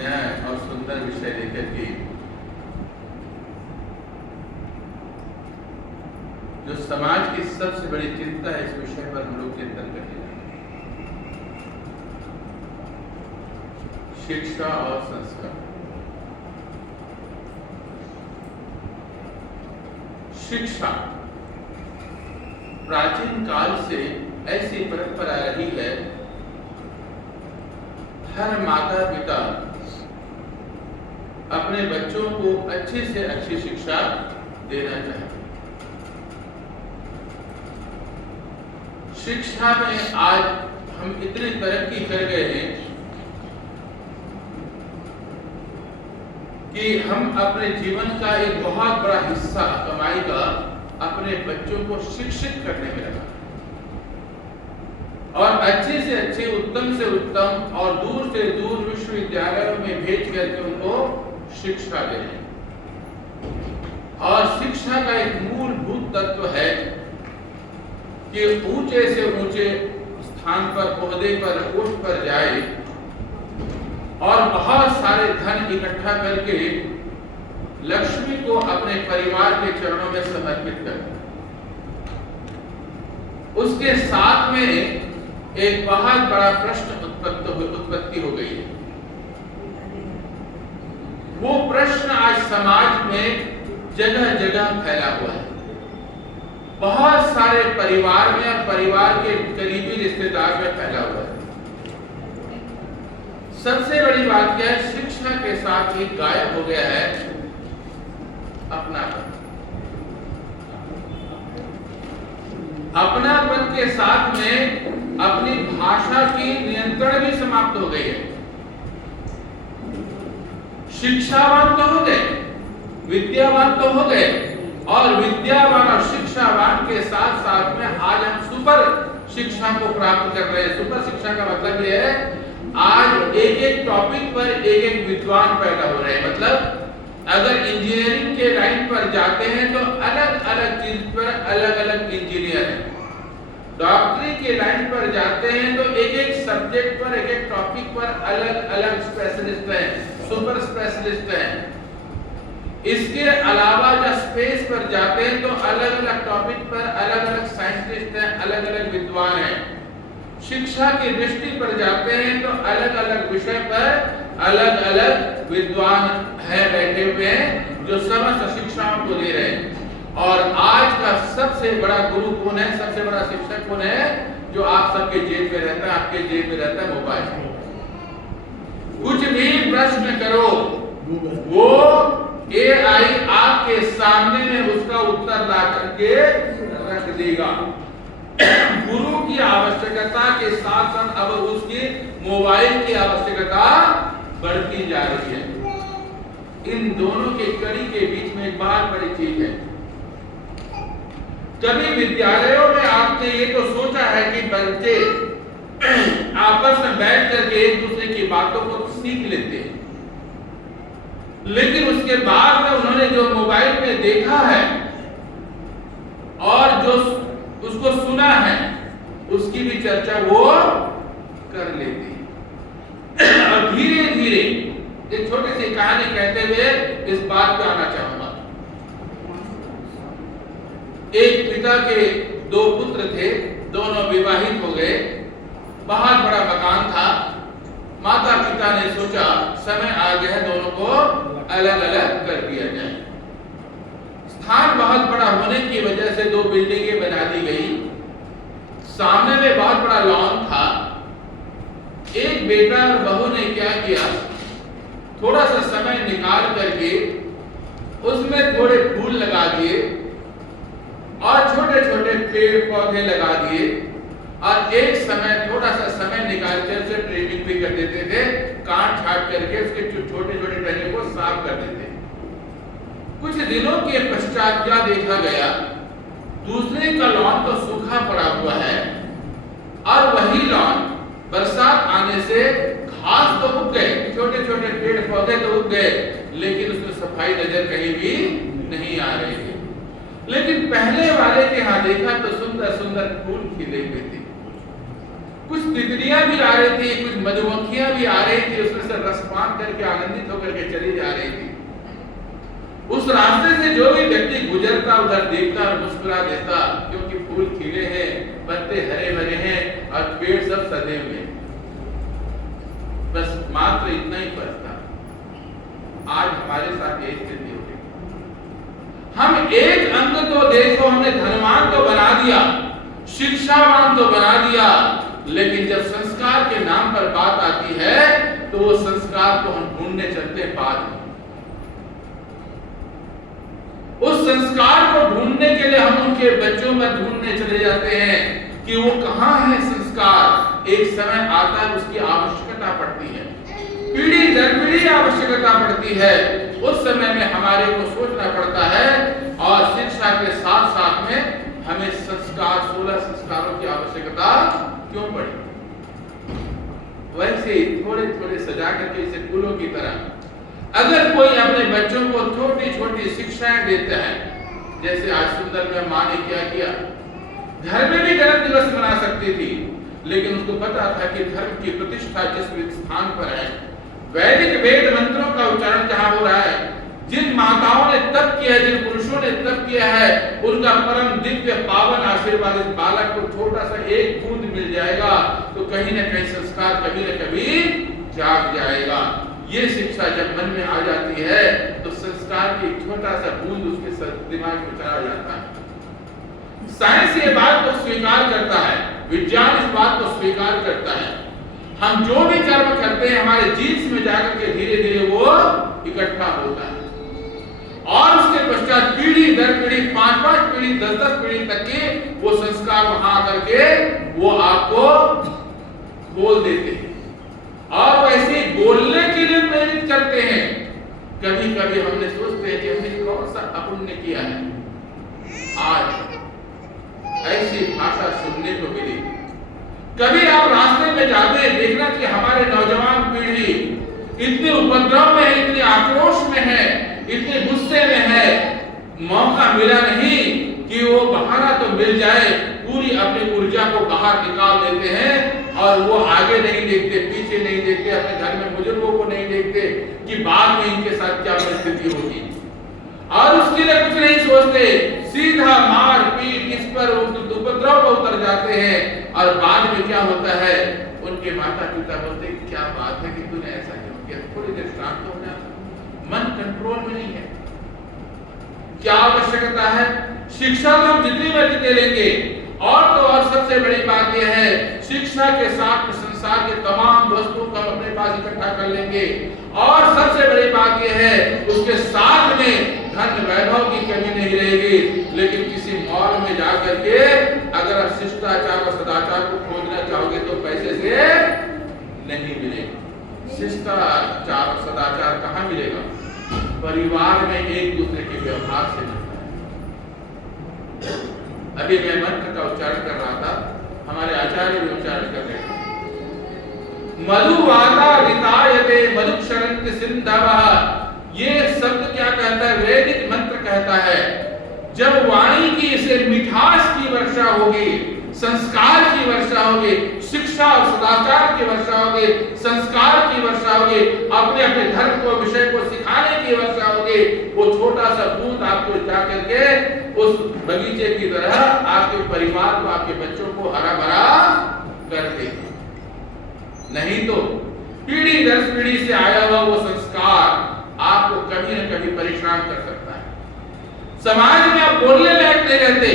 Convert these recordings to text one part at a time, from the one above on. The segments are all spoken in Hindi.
नया और सुंदर विषय लेकर के जो समाज की सबसे बड़ी चिंता है, इस विषय पर हम लोग चिंतन करेंगे। शिक्षा और संस्कार। शिक्षा प्राचीन काल से ऐसी परंपरा रही है, हर माता पिता अपने बच्चों को अच्छी से अच्छी शिक्षा देना चाहते। शिक्षा में आज हम इतनी तरक्की कर गए हैं कि हम अपने जीवन का एक बहुत बड़ा हिस्सा कमाई का अपने बच्चों को शिक्षित करने में लगा और अच्छे से अच्छे, उत्तम से उत्तम और दूर से दूर विश्वविद्यालयों में भेज करके उनको शिक्षा दे रहे हैं। और शिक्षा का एक मूलभूत तत्व है कि ऊंचे से ऊंचे स्थान पर, ओहदे पर, पोस्ट पर जाए और बहुत सारे धन इकट्ठा करके लक्ष्मी को अपने परिवार के चरणों में समर्पित कर, उसके साथ में एक बहुत बड़ा प्रश्न उत्पत्ति हो गई है। वो प्रश्न आज समाज में जगह जगह फैला हुआ है। बहुत सारे परिवार में और परिवार के करीबी रिश्तेदार में फैला हुआ है। सबसे बड़ी बात क्या है? शिक्षा के साथ ही गायब हो गया है अपनापन। अपनापन के साथ में अपनी भाषा की नियंत्रण भी समाप्त हो गई है। शिक्षावान तो हो गए, विद्यावान तो हो गए, और विद्यावान और शिक्षावान के साथ साथ में आज हम सुपर शिक्षा को प्राप्त कर रहे हैं। सुपर शिक्षा का मतलब यह है आज एक एक टॉपिक पर एक एक विद्वान पैदा हो रहे हैं। मतलब अगर इंजीनियरिंग के लाइन पर जाते हैं तो अलग अलग चीज पर अलग अलग इंजीनियर हैं। डॉक्टरी के लाइन पर जाते हैं तो एक एक सब्जेक्ट पर, एक एक टॉपिक पर अलग अलग स्पेशलिस्ट हैं, सुपर स्पेशलिस्ट हैं। इसके अलावा जब स्पेस पर जाते हैं तो अलग अलग टॉपिक पर अलग अलग साइंटिस्ट हैं, अलग अलग विद्वान हैं। शिक्षा की दृष्टि पर जाते हैं तो अलग अलग विषय पर अलग अलग विद्वान हैं, बैठे हुए हैं, जो समस्त शिक्षाओं को दे रहे हैं। और आज का सबसे बड़ा गुरु कौन है? सबसे बड़ा शिक्षक कौन है? जो आप सबके जेब में रहता है, आपके जेब में रहता है मोबाइल। कुछ भी प्रश्न करो, वो AI आपके सामने में उसका उत्तर ला करके रख देगा। गुरु की आवश्यकता के साथ साथ अब उसकी मोबाइल की आवश्यकता बढ़ती जा रही है। इन दोनों के कड़ी के बीच में एक बहुत बड़ी चीज है। कभी विद्यालयों में आपने ये तो सोचा है कि बच्चे आपस में बैठ करके एक दूसरे की बातों को सीख लेते हैं, लेकिन उसके बाद में उन्होंने जो मोबाइल में देखा है और जो उसको सुना है, उसकी भी चर्चा वो कर लेते हैं। और धीरे धीरे एक छोटी सी कहानी कहते हुए इस बात पे आना चाहूंगा। एक पिता के दो पुत्र थे, दोनों विवाहित हो गए, बहुत बड़ा मकान था। माता पिता ने सोचा समय आ गया है, दोनों को अलग अलग कर दिया जाए। स्थान बहुत बड़ा होने की वजह से दो बिल्डिंगें बना दी गई। सामने में बहुत बड़ा लॉन था। एक बेटा और बहू ने क्या किया, थोड़ा सा समय निकाल करके उसमें थोड़े फूल लगा दिए और छोटे छोटे पेड़ पौधे लगा दिए, और एक समय थोड़ा सा समय निकाल कर उसे ट्रिमिंग भी कर देते थे, काट छाट करके उसके छोटे छोटे टहनियों को साफ कर देते। कुछ दिनों के पश्चात क्या देखा गया, दूसरे का लॉन तो सूखा पड़ा हुआ है और वही लॉन बरसात आने से घास तो उग गए, छोटे छोटे पेड़ पौधे तो उग गए, लेकिन उसमें सफाई नजर कहीं भी नहीं आ रही थी। लेकिन पहले वाले के यहाँ देखा तो सुंदर सुंदर फूल खिले हुए थे। कुछ तितलियां भी आ रही थी, कुछ मधुमक्खियां भी आ रही थी, उसमें से रसपान करके आनंदित होकर के चली जा रही थी। उस रास्ते से जो भी व्यक्ति गुजरता उधर देखता और मुस्कुरा देता, क्योंकि फूल खिले हैं, पत्ते हरे भरे हैं और पेड़ सब सजे हुए हैं। बस मात्र इतना ही फर्क था। आज हमारे साथ यही स्थिति हो गई। हम एक अंग तो देखो, हमने धनवान तो बना दिया, शिक्षावान तो बना दिया, लेकिन जब संस्कार के नाम पर बात आती है तो वो संस्कार को हम ढूंढने चलते हैं बाद में। उस संस्कार को ढूंढने के लिए हम उनके बच्चों में ढूंढने चले जाते हैं कि वो कहां है संस्कार। एक समय आता है उसकी आवश्यकता पड़ती है, पीढ़ी दर पीढ़ी आवश्यकता पड़ती है। उस समय में हमारे को सोचना पड़ता है और शिक्षा के साथ साथ में हमें संस्कार, 16 संस्कारों की आवश्यकता क्यों पड़ी। वैसे थोड़े थोड़े सजा करके इसे फूलों की तरह अगर कोई अपने बच्चों को छोटी छोटी शिक्षाएं देता है, जैसे आज सुंदर में माँ ने क्या किया, घर में भी गणतंत्र दिवस मना सकती थी, लेकिन उसको पता था कि धर्म की प्रतिष्ठा जिस स्थान पर है, वैदिक वेद मंत्रों का उच्चारण जहां हो रहा है, जिन माताओं ने तप किया है, जिन पुरुषों ने तप किया है, उनका परम दिव्य पावन आशीर्वाद इस बालक को छोटा सा एक बूंद मिल जाएगा तो कहीं न कहीं संस्कार कभी न कभी जाग जाएगा। ये शिक्षा जब मन में आ जाती है तो संस्कार की छोटा सा बूंद उसके दिमाग में चला जाता है। साइंस ये बात को स्वीकार करता है, विज्ञान इस बात को स्वीकार करता है। हम जो भी कर्म करते हैं हमारे जीन्स में जाकर के धीरे धीरे वो इकट्ठा होता है और उसके पश्चात पीढ़ी दर पीढ़ी, 5-5 पीढ़ी, 10-10 पीढ़ी तक के वो संस्कार वहां आकर के वो आपको बोल देते हैं और वैसे बोलने के लिए प्रेरित करते हैं। कभी कभी हमने सोचते हैं कि हमने कौन सा अपुण्य किया है, आज ऐसी भाषा सुनने को मिली। कभी आप रास्ते में जाते हैं, देखना कि हमारे नौजवान पीढ़ी इतने उपद्रव में है, इतने आक्रोश में है, इतने गुस्से में है, मौका मिला नहीं कि वो बहाना तो मिल जाए, पूरी अपनी ऊर्जा को बाहर निकाल देते हैं और वो आगे नहीं देखते, पीछे नहीं देखते, अपने घर में बुजुर्गों को नहीं देखते कि बाद में इनके साथ क्या परिस्थिति होगी, और उसके लिए कुछ नहीं सोचते, सीधा मार पीट इस पर उपद्रव पर उतर जाते हैं। और बाद में क्या होता है, उनके माता पिता बोलते हैं क्या बात है कि तूने ऐसा क्यों किया, थोड़ी देर शांत हो जा, मन कंट्रोल में नहीं है। क्या आवश्यकता है, शिक्षा तो हम जितनी मर्जी दे लेंगे, और तो और सबसे बड़ी बात यह है शिक्षा के साथ संसार के तमाम वस्तुओं को हम अपने पास इकट्ठा कर लेंगे, और सबसे बड़ी बात यह है उसके साथ में धन वैभव की कमी नहीं रहेगी। लेकिन किसी मॉल में जाकर के अगर आप शिष्टाचार और सदाचार को खोजना चाहोगे तो पैसे से नहीं मिलेगा। शिष्टाचार और सदाचार कहाँ मिलेगा, परिवार में एक दूसरे के व्यवहार से मिलता है। अभी मैं मंत्र का उच्चारण कर रहा था, हमारे आचार्य भी उच्चारण कर रहे थे, मधुवाता वितायते मधुक्षरन्ति सिंधवः। ये शब्द क्या कहता है, वैदिक मंत्र कहता है, जब वाणी की से मिठास की वर्षा होगी, संस्कार की वर्षा होगी, शिक्षा और सदाचार की वर्षा होगी, संस्कार की वर्षा होगी, अपने अपने धर्म को विषय को सिखाने की वर्षा होगी, वो छोटा सा बूंद आपको जाकर के उस बगीचे की तरह आपके परिवार को, आपके बच्चों को हरा भरा कर देगा। नहीं तो पीढ़ी दर पीढ़ी से आया हुआ वो संस्कार आपको कभी न कभी परेशान कर सकता है। समाज में आप बोलने लायक नहीं रहते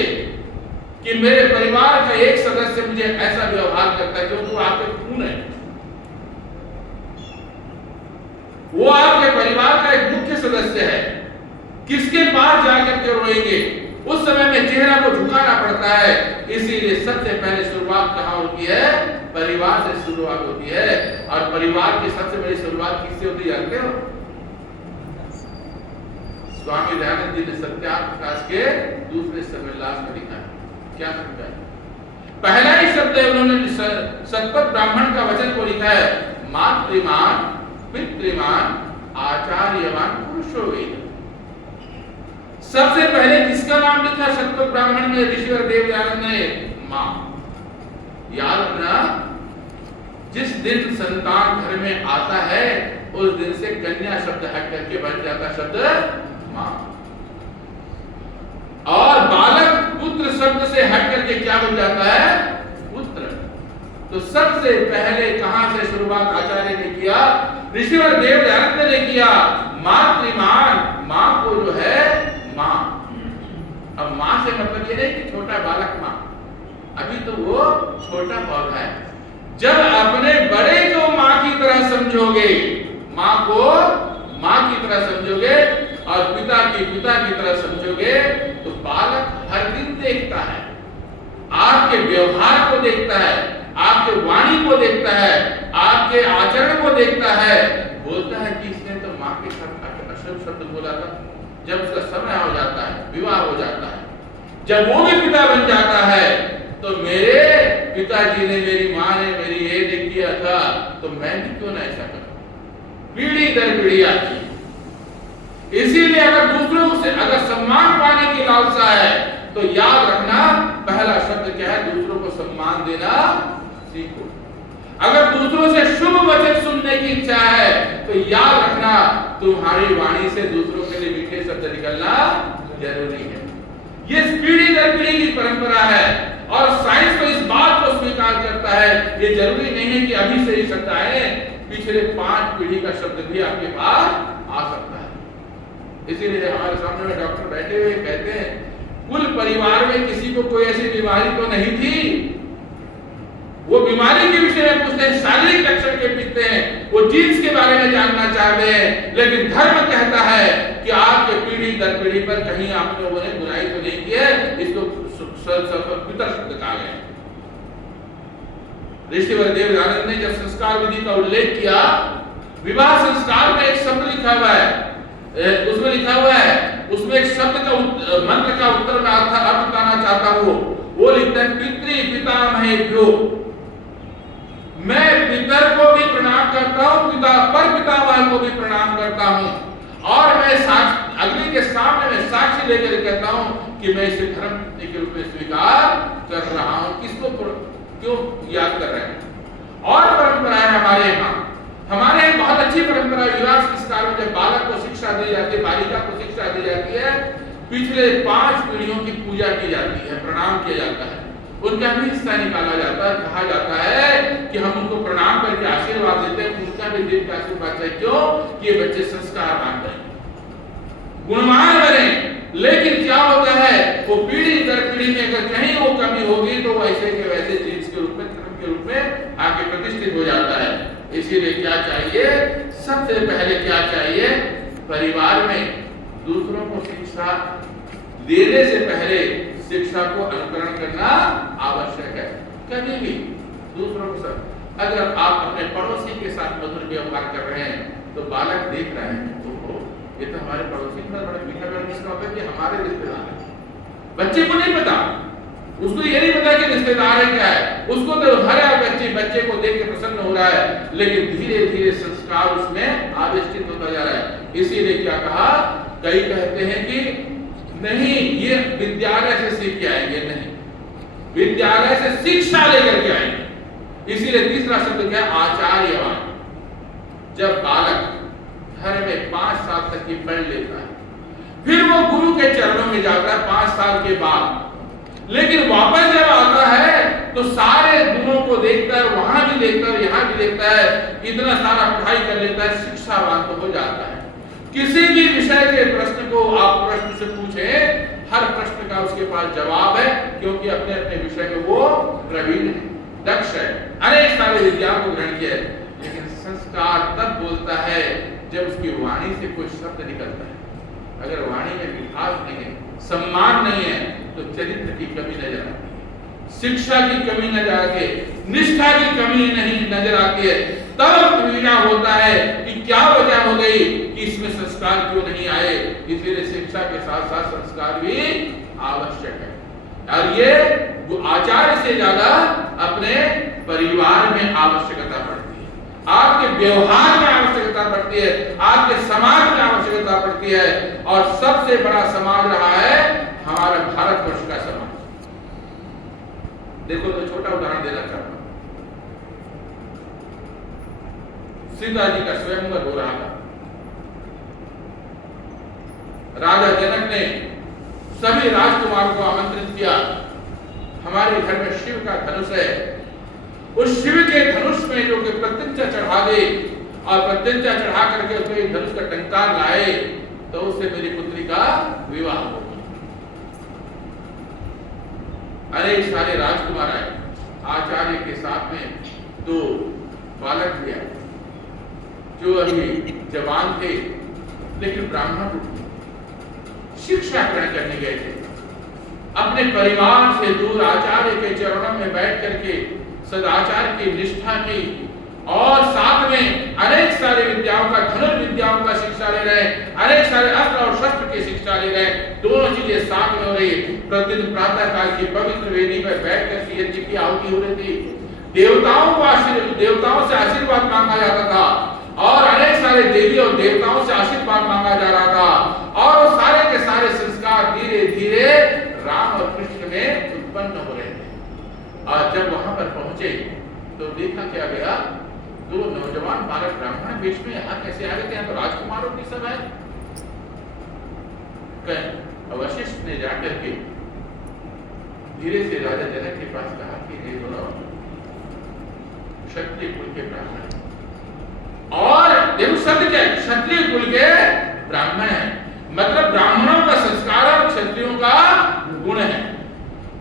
कि मेरे परिवार का एक सदस्य मुझे ऐसा व्यवहार करता है, क्योंकि वो आपके खून है, वो आपके परिवार का एक मुख्य सदस्य है। किसके पास जाकर के रोएंगे, उस समय में चेहरा को झुकाना पड़ता है। इसीलिए सबसे पहले शुरुआत कहाँ होती है, परिवार से शुरुआत होती है। और परिवार की सबसे बड़ी शुरुआत किससे होती है जानते हो? स्वामी दयानंद जी ने सत्यार्थ प्रकाश के दूसरे सर्वोल्लास में लिखा है। क्या समझा? पहला ही शब्द है, उन्होंने सतपथ ब्राह्मण का वचन को लिखा है, मातृमान पितृमान आचार्यवान पुरुषो वेद। सबसे पहले किसका नाम लिखा सतपथ ब्राह्मण में ऋषिवर देव दयानंद ने? मां। याद रखना, जिस दिन संतान घर में आता है उस दिन से कन्या शब्द हट करके बन जाता शब्द मां, और बालक पुत्र शब्द से हट करके क्या बन जाता है पुत्र। तो सबसे पहले कहां से शुरुआत आचार्य ने किया, ऋषिवर देवदत्त ने किया, मातृमान, मां को जो है मां। अब मां से मतलब ये नहीं कि छोटा बालक मां, अभी तो वो छोटा पौधा है। जब अपने बड़े को मां की तरह समझोगे, मां को मां की तरह समझोगे और पिता की तरह समझोगे, तो बालक हर दिन देखता है, आपके व्यवहार को देखता है, आपके वाणी को देखता है, आपके आचरण को देखता है, बोलता है कि इसने तो मां के साथ अशुभ शब्द बोला था। जब उसका समय हो जाता है, विवाह हो जाता है, जब वो भी पिता बन जाता है, तो मेरे पिताजी ने, मेरी मां ने मेरी ये देख किया था, तो मैं भी क्यों ना ऐसा करूं। पीढ़ी दर पीढ़ी आती है। इसीलिए अगर दूसरों से अगर सम्मान पाने की लालसा है, तो याद रखना पहला शब्द क्या है, दूसरों को सम्मान देना सीखो। अगर दूसरों से शुभ वचन सुनने की इच्छा है, तो याद रखना तुम्हारी वाणी से दूसरों के लिए मीठे शब्द निकलना जरूरी है। ये पीढ़ी दर पीढ़ी की परंपरा है, और साइंस तो इस बात को स्वीकार करता है, ये जरूरी नहीं है कि अभी से ही शब्द आए, पिछले 5 पीढ़ी का शब्द भी आपके पास आ सकता है। इसीलिए हमारे सामने में डॉक्टर बैठे हुए कहते हैं, कुल परिवार में किसी को कोई ऐसी बीमारी तो नहीं थी। वो बीमारी के विषय में पूछते हैं, शारीरिक लक्षण के पूछते हैं, वो जीन्स के बारे में जानना चाहते हैं, लेकिन धर्म कहता है कि आपके पीढ़ी दर पीढ़ी पर कहीं आप लोगों ने बुराई तो नहीं की है, इसको पितर शब्द कहा गया। ऋषिवर देवदत्त ने जब संस्कार विधि का उल्लेख किया, विवाह संस्कार में एक शब्द लिखा हुआ है, उसमें लिखा हुआ है, उसमें एक शब्द का मंत्र का उत्तर में अर्थ बताना चाहता हूं। वो लिखता है, पितृ पितामहेभ्यो, मैं पितर को भी प्रणाम करता हूं, पिता पर पितामह को भी प्रणाम करता हूं, और मैं अग्नि के सामने में साक्षी लेकर कहता हूं कि मैं इसे धर्म के रूप में स्वीकार कर रहा हूं। किसको क्यों याद कर रहे हैं? और परंपरा है हमारे यहाँ बहुत अच्छी परंपरा, विवाह संस्कार में जब बालक को शिक्षा दी जाती है, बालिका को शिक्षा दी जाती है, पिछले 5 पीढ़ियों की पूजा की जाती है, प्रणाम किया जाता है, उनका भी हिस्सा निकाला जाता है। कहा जाता है कि हम उनको प्रणाम करके आशीर्वाद देते हैं, उनका भी दिल का आशीर्वाद चाहिए। क्यों? कि ये बच्चे संस्कारवान बने, गुणवान बने। लेकिन क्या होता है, वो पीढ़ी दर पीढ़ी में अगर कहीं वो कमी होगी, तो वैसे के वैसे जीन्स के रूप में, धर्म के रूप में आगे प्रतिष्ठित हो जाता है। इसीलिए क्या चाहिए, सबसे पहले क्या चाहिए, परिवार में दूसरों को शिक्षा देने से पहले शिक्षा को अनुकरण करना आवश्यक है। कभी भी दूसरों को सब, अगर आप अपने पड़ोसी के साथ मधुर व्यवहार कर रहे हैं, तो बालक देख रहे हैं, तो ये तो हमारे पड़ोसी का बड़ा मीठा व्यवहार किसका होता है कि हमारे रिश्तेदार है। बच्चे को नहीं पता, उसको ये नहीं पता कि रिश्तेदार है क्या है, उसको तो हर बच्चे को देख के प्रसन्न हो रहा है, लेकिन धीरे धीरे संस्कार उसमें आविष्कृत होता जा रहा है। इसीलिए क्या कहा, कई कहते हैं कि नहीं, ये विद्यालय से सीख के आएंगे, नहीं, विद्यालय से शिक्षा लेकर के आएंगे। इसीलिए तीसरा शब्द क्या, आचार्यवान। जब बालक घर में 5 साल तक की पढ़ लेता है, फिर वो गुरु के चरणों में जाता है 5 साल के बाद, लेकिन वापस जब आता है तो सारे गुणों को देखता है, वहां भी देखता है, यहाँ भी देखता है, इतना सारा पढ़ाई कर लेता है, शिक्षावान तो हो जाता है। किसी भी विषय के प्रश्न को आप प्रश्न से पूछें, हर प्रश्न का उसके पास जवाब है, क्योंकि अपने अपने विषय में वो प्रवीण है, दक्ष है, अनेक सारे विद्याओं को ग्रहण किया है। लेकिन संस्कार तब बोलता है जब उसकी वाणी से कोई शब्द निकलता है। अगर वाणी में मिठास नहीं है, सम्मान नहीं है, तो चरित्र की कमी नजर आती है, शिक्षा की कमी नजर आती है, निष्ठा की कमी नहीं नजर आती है। तब पीड़ा होता है कि क्या वजह हो गई कि इसमें संस्कार क्यों नहीं आए। इसलिए शिक्षा के साथ साथ संस्कार भी आवश्यक है, और ये आचार्य से ज्यादा अपने परिवार में आवश्यकता पड़ती है, आपके व्यवहार में आवश्यकता पड़ती है, आपके समाज में आवश्यकता पड़ती है। और सबसे बड़ा समाज रहा है हमारा भारतवर्ष का समाज। देखो, तो छोटा उदाहरण देना चाहता हूं, सीता जी का स्वयंवर हो रहा था। राजा जनक ने सभी राजकुमारों को आमंत्रित किया, हमारे घर में शिव का धनुष है, उस शिव के धनुष में जो कि प्रत्यंचा चढ़ा दे और प्रत्यंचा चढ़ा करके उसमें धनुष का टंकार लाए तो उससे मेरी पुत्री का विवाह होगा। अनेक सारे राजकुमार आए, आचार्य के साथ में 2 बालक भी आए जो अभी जवान थे लेकिन ब्राह्मण शिक्षा ग्रहण करने गए थे। अपने परिवार से दूर आचार्य के चरणों में बैठ करके सदाचार की निष्ठा की और साथ में अनेक सारे विद्याओं का, धनुर्विद्याओं का शिक्षा ले रहे, अनेक सारे अस्त्र और शस्त्र की शिक्षा ले रहे, दोनों चीजें साथ में हो रही। प्रतिदिन प्रातः काल की पवित्र वेदी पर बैठकर यज्ञ की आहुति हो रही थी। देवताओं से आशीर्वाद मांगा जाता था और अनेक सारे देवी और देवताओं से आशीर्वाद मांगा जा रहा था और वो सारे के सारे संस्कार धीरे धीरे राम और कृष्ण में उत्पन्न हो रहे थे। और जब वहां पर पहुंचे तो देखा क्या गया, 2 नौजवान बालक ब्राह्मण बीच में यहाँ कैसे आ गए थे? यहाँ तो राजकुमारों की सभा है। वशिष्ठ ने जाकर के धीरे से राजा जनक के पास कहा कि ये दोनों क्षत्रिय कुल के ब्राह्मण और क्षत्रिय कुल के ब्राह्मण है, मतलब ब्राह्मणों का संस्कार और क्षत्रियों का गुण है,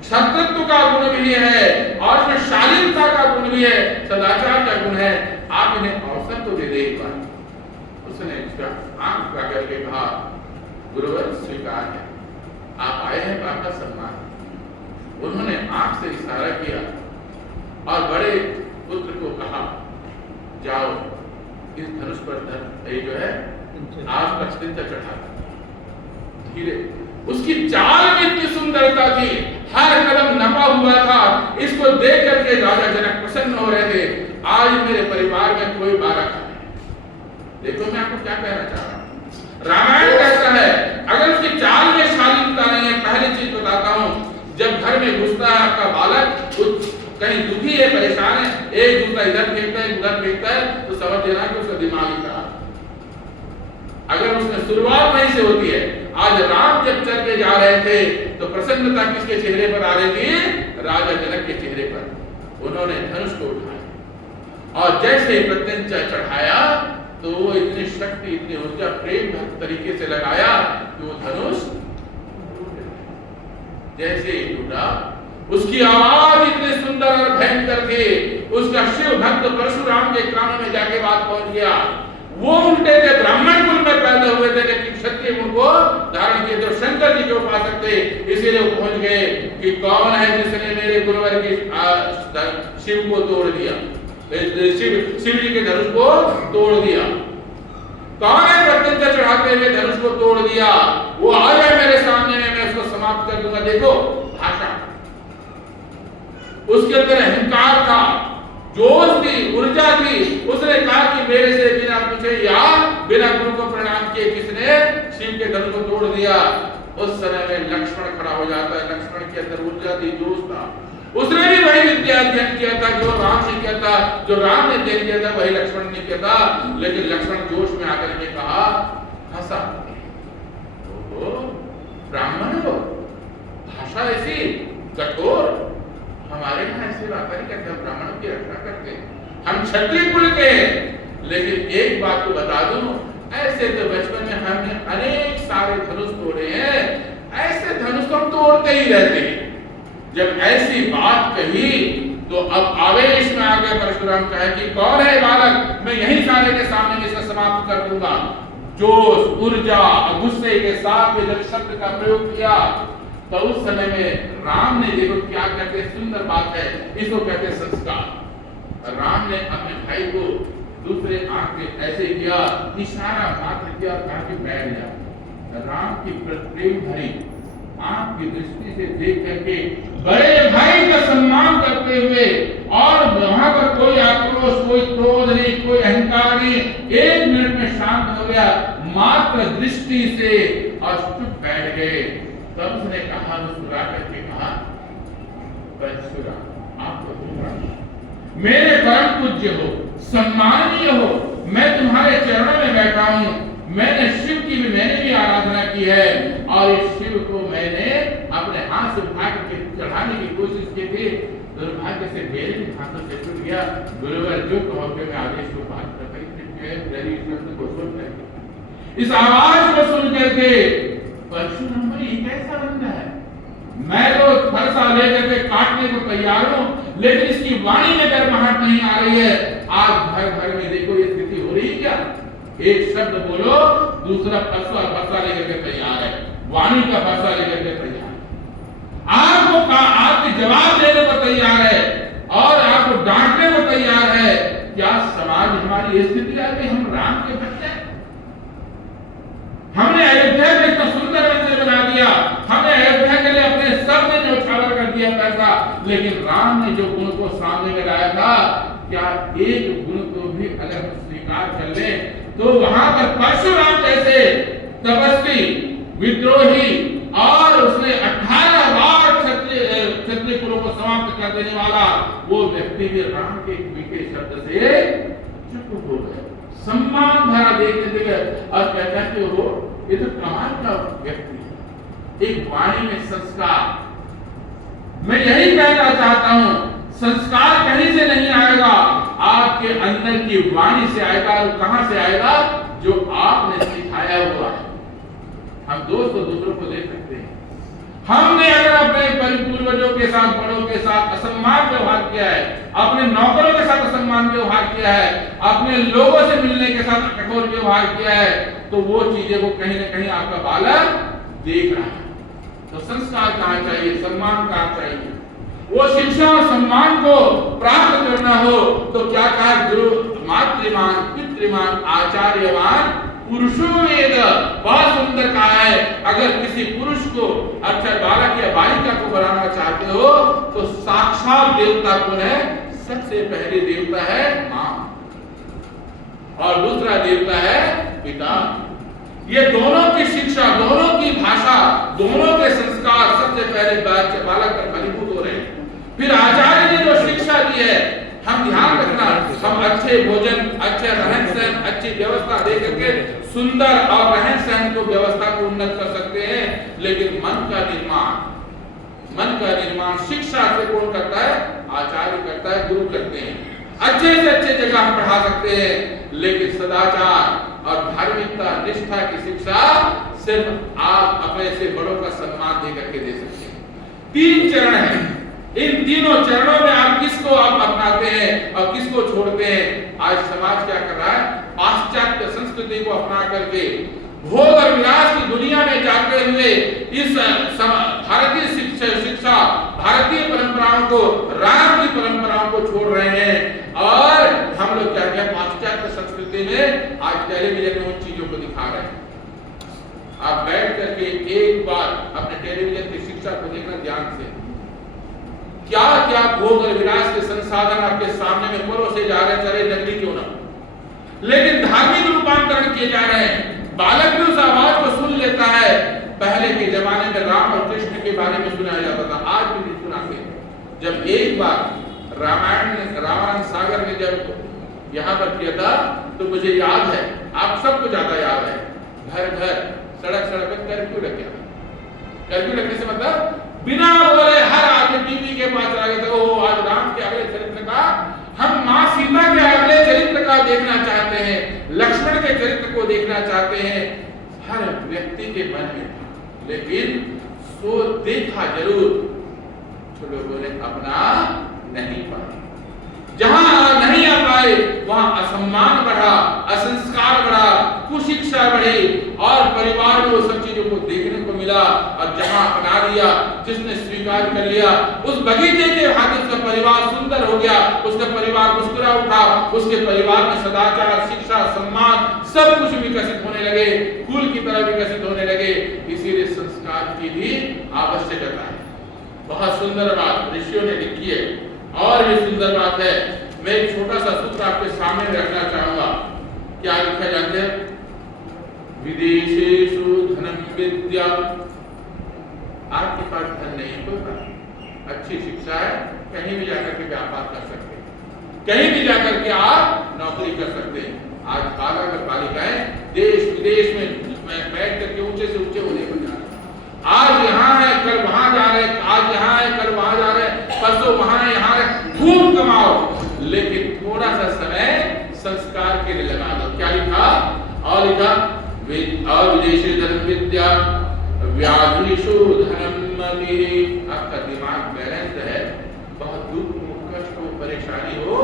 क्षत्रत्व का गुण भी है और इसमें शालीनता का गुण भी है, सदाचार का गुण है। आप इन्हें अवसर तो दे दे एक बार। उसने आंख उठा करके कहा, गुरुवर स्वीकार है, आप आए हैं तो आपका सम्मान। उन्होंने आंख से इशारा किया और बड़े पुत्र को कहा, जाओ इस धनुष पर ये जो है आप का चिंता चढ़ा। धीरे उसकी चाल में इतनी सुंदरता थी, हर कदम नपा हुआ था, इसको देख करके राजा जनक प्रसन्न हो रहे थे। आज मेरे परिवार में कोई बालक है। देखो मैं आपको क्या कहना चाह रहा हूं, रामायण कहता है अगर उसकी चाल में शालीनता नहीं है, पहली चीज बताता हूं, जब घर में घुसता है आपका बालक कहीं दुखी है, परेशान है, एक जूता इधर फेंकता है उधर फेंकता है, तो समझ लेना कि उसका दिमाग ही खराब। अगर उसमें शुरुआत नहीं से होती है, आज राम जब चल के जा रहे थे तो प्रसन्नता किसके चेहरे पर आ रही थी? राजा जनक के चेहरे पर। उन्होंने धनुष को उठाया और जैसे प्रत्यंचा चढ़ाया तो वो इतनी शक्ति, इतनी ऊर्जा, प्रेम भक्त तरीके से लगाया कि वो धनुष जैसे ही टूटा, उसकी आवाज इतनी सुंदर और भयंकर थी, उसका शिव भक्त परशुराम के कानों में जाके बात पहुंच गया। वो उल्टे थे, ब्राह्मण कुल में पैदा हुए थे लेकिन क्षत्रिय गुण को धारण किए थे, शंकर जी के उपासक थे, इसीलिए वो पहुंच गए कि कौन है जिसने मेरे गुरुवर की शिव को तोड़ दिया, शिव जी के धनुष को तोड़ दिया। कौन है प्रत्यंचा चढ़ाते हुए धनुष को तोड़ दिया? वो आ जाए मेरे सामने में, मैं उसको समाप्त कर दूंगा। देखो भाषा, उसके अंदर अहंकार था, जोश थी, ऊर्जा थी। उसने कहा कि मेरे से बिना पूछे या बिना गुरु को प्रणाम किए किसने शिव के धनुष को तोड़ दिया? उस समय में लक्ष्मण खड़ा हो जाता है। लक्ष्मण के अंदर ऊर्जा थी, जोश था, उसने भी वही विद्या अध्ययन किया था जो राम ने किया था, जो राम ने अध्ययन किया था वही लक्ष्मण ने किया था। लेकिन लक्ष्मण जोश में आकर के कहा, हंसा, ब्राह्मण हो, भाषा ऐसी कठोर, हमारे यहाँ ऐसी बात नहीं करते, हम ब्राह्मणों की रक्षा करते हैं, हम क्षत्रिय कुल के। लेकिन एक बात तो बता दूं, ऐसे तो बचपन में हमने अनेक सारे धनुष तोड़े हैं, ऐसे धनुष तो हम तोड़ते ही रहते हैं। जब ऐसी बात कही तो अब आवेश में आ गए परशुराम, कहे कि कौन है बालक, मैं यही सारे के सामने में इसे समाप्त कर दूंगा। जोश, ऊर्जा, गुस्से के साथ में जब शब्द का प्रयोग किया तो उस समय में राम ने, देखो क्या कहते, सुंदर बात है, इसको कहते संस्कार। राम ने अपने भाई को दूसरे आंख में ऐसे किया, इशारा मात्र किया, कहा कि बैठ जा। राम की प्रेम भरी आंख की दृष्टि से देख करके बड़े भाई का सम्मान करते हुए, और वहां पर कोई आक्रोश, कोई क्रोध नहीं, कोई अहंकार नहीं, 1 मिनट में शांत हो गया मात्र दृष्टि से और चुप बैठ गए। तब उसने कहा, मुस्कुरा करके कहा, परशुराम आप तो मेरे परम पूज्य हो, सम्माननीय हो, मैं तुम्हारे चरणों में बैठा हूं, मैंने शिव की भी मैंने भी आराधना की है और इस शिव को मैंने अपने हाथ से उठा के चढ़ाने की कोशिश की थी, दुर्भाग्य से मेरे भी हाथों से टूट गया। गुरुवर जो कहोगे मैं आदेश को पालन करता हूं। इस आवाज को सुन करके परशुराम ये कैसा बंदा है, मैं तो फरसा लेकर के काटने को तैयार हूं, लेकिन इसकी वाणी में गर्माहट नहीं आ रही है। आज घर घर में देखो ये स्थिति हो रही है क्या, एक शब्द बोलो दूसरा फरसा लेकर के तैयार है, वाणी का फरसा लेकर के तैयार है, आपके जवाब देने को तैयार है और आपको डांटने को तैयार है। क्या समाज हमारी स्थिति आ गई, हम राम के बच्चे, हमने अयोध्या में इतना सुंदर मंदिर बना दिया, हमने अयोध्या के लिए अपने सब में न्यौछावर कर दिया पैसा, लेकिन राम ने जो गुण को सामने में लाया था, क्या एक गुण को भी अगर हम स्वीकार कर ले तो वहां पर परशुराम जैसे तपस्वी, विद्रोही और उसने 18 बार क्षत्रिय कुलों को समाप्त कर देने वाला वो व्यक्ति भी राम के मीठे शब्द से चुप हो गए, सम्मान भरा देखते थे और कहता है कि वो ये तो कमाल का व्यक्ति है, एक वाणी में संस्कार। मैं यही कहना चाहता हूं, संस्कार कहीं से नहीं आएगा, आपके अंदर की वाणी से आएगा। और कहां से आएगा, जो आपने सिखाया हुआ है। हम दूसरों को देख सकते हैं, हमने अगर अपने पूर्वजों के साथ, बड़ों के साथ असम्मान व्यवहार किया है, अपने नौकरों के साथ असम्मान व्यवहार किया है, अपने लोगों से मिलने के साथ कठोर व्यवहार किया है, तो वो चीजें को कहीं ना कहीं आपका बालक देख रहा है। तो संस्कार कहाँ चाहिए, सम्मान कहाँ चाहिए, वो शिक्षा और सम्मान को प्राप्त करना हो तो क्या कहा गुरु, मातृमान, पितृमान, आचार्यवान, पुरुषो वेद। बहुत सुंदर कहा है, अगर किसी पुरुष को, अच्छा बालक या बालिका को बनाना चाहते हो तो साक्षात देवता कौन है, सबसे पहले देवता है मां और दूसरा देवता है पिता। ये दोनों की शिक्षा, दोनों की भाषा, दोनों के संस्कार सबसे पहले बालक पर फलीभूत हो रहे हैं। फिर आचार्य ने जो शिक्षा दी है, हम ध्यान रखना, हम अच्छे भोजन, अच्छे रहन सहन, अच्छी व्यवस्था दे करके सुंदर और रहन सहन को, व्यवस्था को उन्नत कर सकते हैं, लेकिन मन का निर्माण शिक्षा से कौन करता है, आचार्य करता है, गुरु करते हैं। अच्छे से अच्छे जगह हम पढ़ा सकते हैं, लेकिन सदाचार और धार्मिकता, निष्ठा की शिक्षा सिर्फ आप अपने से बड़ों का सम्मान दे करके दे सकते हैं। 3 चरण हैं, इन तीनों चरणों में आप किसको आप अपनाते हैं और किसको छोड़ते हैं। आज समाज क्या कर रहा है, पाश्चात्य संस्कृति को अपना करके भोग और विलास की दुनिया में जाते हुए इस भारतीय शिक्षा, भारतीय परंपराओं को, राम की परंपराओं को छोड़ रहे हैं और हम लोग क्या क्या पाश्चात्य संस्कृति में आज टेलीविजन में उन चीजों को दिखा रहे हैं। आप बैठ करके एक बार अपने टेलीविजन की शिक्षा को देखना ध्यान से, क्या क्या भोग और विलास के संसाधन आपके सामने में परोसे जा रहे हैं, चाहे नकली क्यों ना, लेकिन धार्मिक रूपांतरण किए जा रहे हैं। बालक भी उस आवाज को सुन लेता है। पहले के जमाने में राम और कृष्ण के बारे में सुनाया जाता था, आज भी नहीं सुनाते। जब एक बार रामायण सागर ने जब यहाँ पर किया था तो मुझे याद है, आप सबको ज्यादा याद है, घर घर सड़क सड़क पर कर्फ्यू लग गया। कर्फ्यू लगने से मतलब बिना बोले हर आदमी टीवी के पास आ गया था, ओ आज राम के अगले चरित्र का, हम माँ सीता के अगले चरित्र का देखना चाहते हैं, लक्ष्मण के चरित्र को देखना चाहते हैं। हर व्यक्ति के मन में था, लेकिन सो देखा जरूर, तो लोगों ने अपना नहीं पाया। जहां नहीं आ पाए वहां असम्मान बढ़ा, असंस्कार बढ़ा, कुशिक्षा बढ़ी और परिवार में वो सब चीजों को देखने को मिला। और जहां अपना लिया, जिसने स्वीकार कर लिया, उस बगीचे के हाथ उसका परिवार सुंदर हो गया, उसका परिवार मुस्कुरा उठा, उसके परिवार में सदाचार, शिक्षा, सम्मान सब कुछ विकसित होने लगे, कुल की तरह विकसित होने लगे। इसीलिए संस्कार की भी आवश्यकता है। बहुत सुंदर बात ऋषियों ने लिखी है और भी सुंदर बात है। मैं एक छोटा सा सूत्र आपके सामने रखना चाहूंगा। क्या लिखा जानते हैं, विदेशेषु धनम विद्या। आपके पास धन नहीं होता, अच्छी शिक्षा है, कहीं भी जाकर के व्यापार कर सकते हैं, कहीं भी जाकर के आप नौकरी कर सकते हैं, आज नगर पालिकाएं देश विदेश में बैठ करके ऊंचे से ऊंचे होने पर जा रहे हैं। आज यहाँ है कल वहां जा रहे हैं, आज यहाँ है कल वहां जा रहे हैं, परसों वहां है यहाँ है, खूब कमाओ, लेकिन थोड़ा सा समय संस्कार के लिए लगा दो। क्या लिखा? और लिखा विदेशी धर्म विद्या व्याधिषु धर्म। आपका दिमाग बैलेंस है, बहुत दुख कष्ट हो परेशानी हो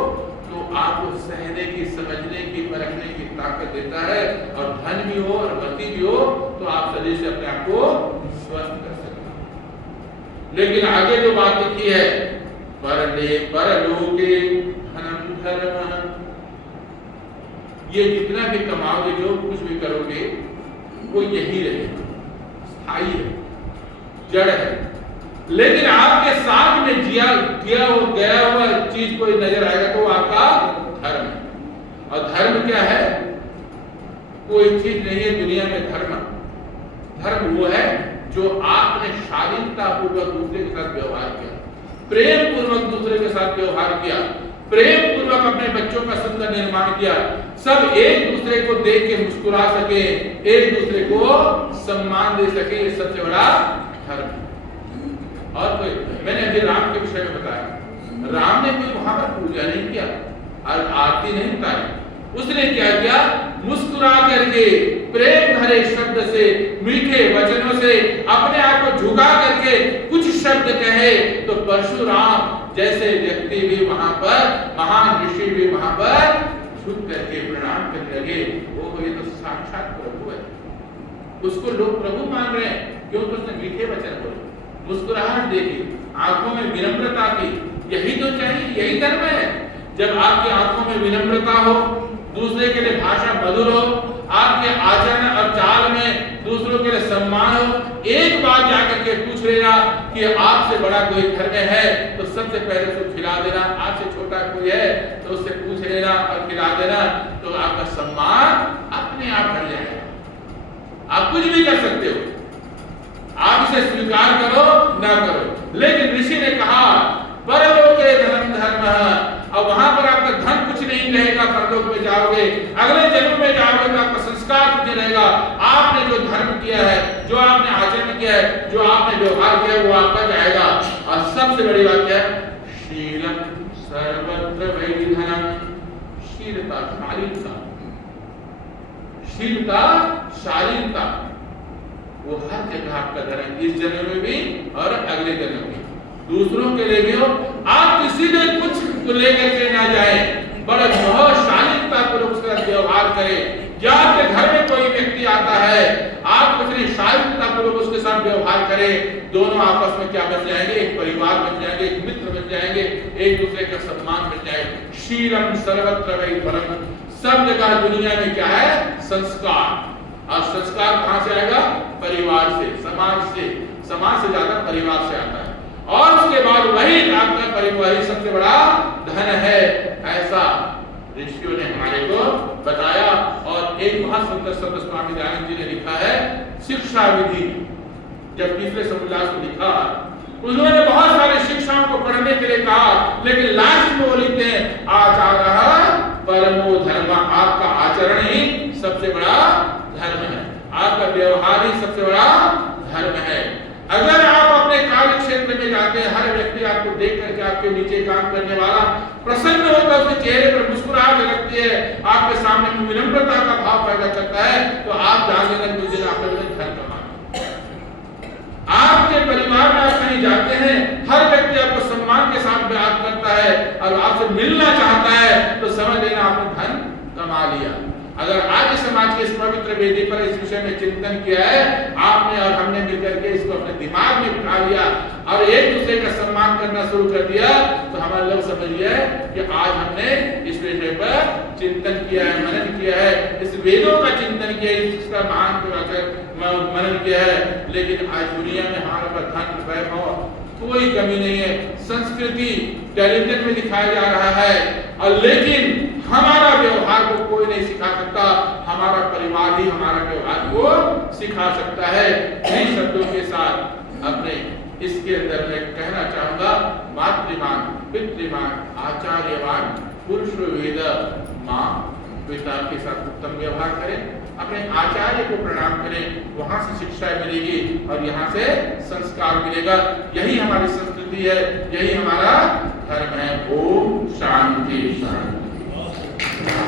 तो आपको सहने की समझने की परखने की ताकत देता है, और धन भी हो और गति भी हो तो आप शरीर से अपने आप को स्वस्थ कर सकते हैं। लेकिन आगे जो बात लिखी है परलोके धनम धर्म, ये जितना भी कमाओगे जो कुछ भी करोगे वो यही रहेगा, स्थायी है, जड़ है। लेकिन आपके साथ में गया हुआ चीज कोई नजर आएगा तो आपका धर्म है। और धर्म क्या है? कोई चीज नहीं है दुनिया में धर्म। धर्म वो है जो आपने शालीनता पूर्वक दूसरे के साथ व्यवहार किया, प्रेम पूर्वक दूसरे के साथ व्यवहार किया, प्रेम पूर्वक अपने बच्चों का सुंदर निर्माण किया, सब एक दूसरे को देख के मुस्कुरा सके, एक दूसरे को सम्मान दे सके, ये सबसे बड़ा धर्म। और कोई, मैंने अभी राम के विषय में बताया, राम ने कोई वहां पर पूजा नहीं किया और आरती नहीं उतारी, उसने क्या किया? मुस्कुरा करके प्रेम भरे शब्द से, मीठे वचनों से अपने आप को झुका करके कुछ शब्द कहे तो परशुराम जैसे व्यक्ति भी वहां पर, महान ऋषि भी वहां पर झुक करके प्रणाम करने लगे। वो ये तो साक्षात प्रभु है, उसको लोग प्रभु मान रहे हैं क्योंकि उसने मीठे वचन बोले, मुस्कुराहट देखी, आंखों में विनम्रता की। यही तो चाहिए, यही धर्म है। जब आपकी आंखों में विनम्रता हो, दूसरे के लिए भाषा मधुर हो, आपके आचरण और चाल में दूसरों के लिए सम्मान हो, एक बार जाकर के पूछ लेना कि आपसे बड़ा कोई घर में है तो सबसे पहले उसको खिला देना, आपसे छोटा कोई है तो उससे पूछ लेना और खिला देना, तो आपका सम्मान अपने आप बढ़ जाएगा। आप कुछ भी कर सकते हो, आप इसे स्वीकार करो ना करो। लेकिन ऋषि ने कहा परलोके धर्म धर्म, और वहां पर आपका धन कुछ नहीं रहेगा, परलोक में जाओगे, अगले जन्म में जाओगे तो आपका संस्कार कुछ नहीं रहेगा। आपने जो धर्म किया है, जो आपने आचरण किया है, जो आपने व्यवहार किया है, वो आपका जाएगा। और सबसे बड़ी बात क्या है? शीलम सर्वत्र वैधनम, शीलता शालीनता, शीलता शालीनता, वो हर जगह आपका धर्म, इस जन्म में भी और अगले जन्म में। दूसरों के लिए भी हो, आप किसी ने कुछ लेकर के ना जाए, बड़ा बहुत शालीनता पूर्वक उसका व्यवहार करें। या आपके घर में कोई व्यक्ति आता है, आप उतनी शालीनता पूर्वक उसके साथ व्यवहार करें, दोनों आपस में क्या बन जाएंगे? एक परिवार बन जाएंगे, एक मित्र बन जाएंगे, एक दूसरे का सम्मान बन जाएगा। शीलम सर्वत्र वैधनम, सब जगह दुनिया में क्या है? संस्कार। और संस्कार कहां से आएगा? परिवार से, समाज से, समाज से ज्यादा परिवार से आता है। और उसके बाद वही आपका परिवार ही सबसे बड़ा धन है, ऐसा ऋषियों ने हमारे को बताया। और एक बहुत सुंदर शब्द स्वामी दयानंद जी ने लिखा है, शिक्षा विधि। जब तीसरे समुदाय को लिखा, उन्होंने बहुत सारी शिक्षाओं को पढ़ने के लिए कहा, लेकिन लास्ट में वो लिखते हैं आचारः परमो धर्म, आपका आचरण ही सबसे बड़ा धर्म है, आपका व्यवहार ही सबसे बड़ा धर्म है। अगर आप अपने कार्य क्षेत्र में जाते हैं, हर व्यक्ति आपको देख करके आपके नीचे काम करने वाला प्रसन्न होता है, उसके चेहरे पर मुस्कुराहट लगती है, आपके सामने विनम्रता का भाव पैदा करता है, तो आप जान लेना दूसरे आपने धन कमाना। आपके परिवार में आप कहीं जाते हैं, हर व्यक्ति आपको सम्मान के साथ बात करता है और आपसे मिलना चाहता है, तो समझ लेना आपने धन कमा लिया। अगर आज समाज के इस पवित्र वेदी पर इस विषय में चिंतन किया है, आपने और हमने मिलकर के इसको अपने दिमाग में बिठा लिया और एक दूसरे का सम्मान करना शुरू कर दिया, तो हमारे लोग समझिए कि आज हमने इस विषय पर चिंतन किया है, मनन किया है, इस वेदों का चिंतन किया है, इसका महान मनन किया है। लेकिन आज दुनिया में हमारे पास धन वैभव कोई कमी नहीं है, संस्कृति टेलीविजन में दिखाया जा रहा है, और लेकिन हमारा व्यवहार को कोई नहीं सिखा सकता, हमारा परिवार ही हमारा व्यवहार को सिखा सकता है। इन शब्दों के साथ अपने इसके अंदर मैं कहना चाहूंगा, मातृवान, पितृवान, आचार्यवान, पुरुष वेद मां पिता के साथ उत्तम व्यवहार करें, अपने आचार्य को प्रणाम करें, वहां से शिक्षा मिलेगी और यहाँ से संस्कार मिलेगा। यही हमारी संस्कृति है, यही हमारा धर्म है। ओम शांति शांति।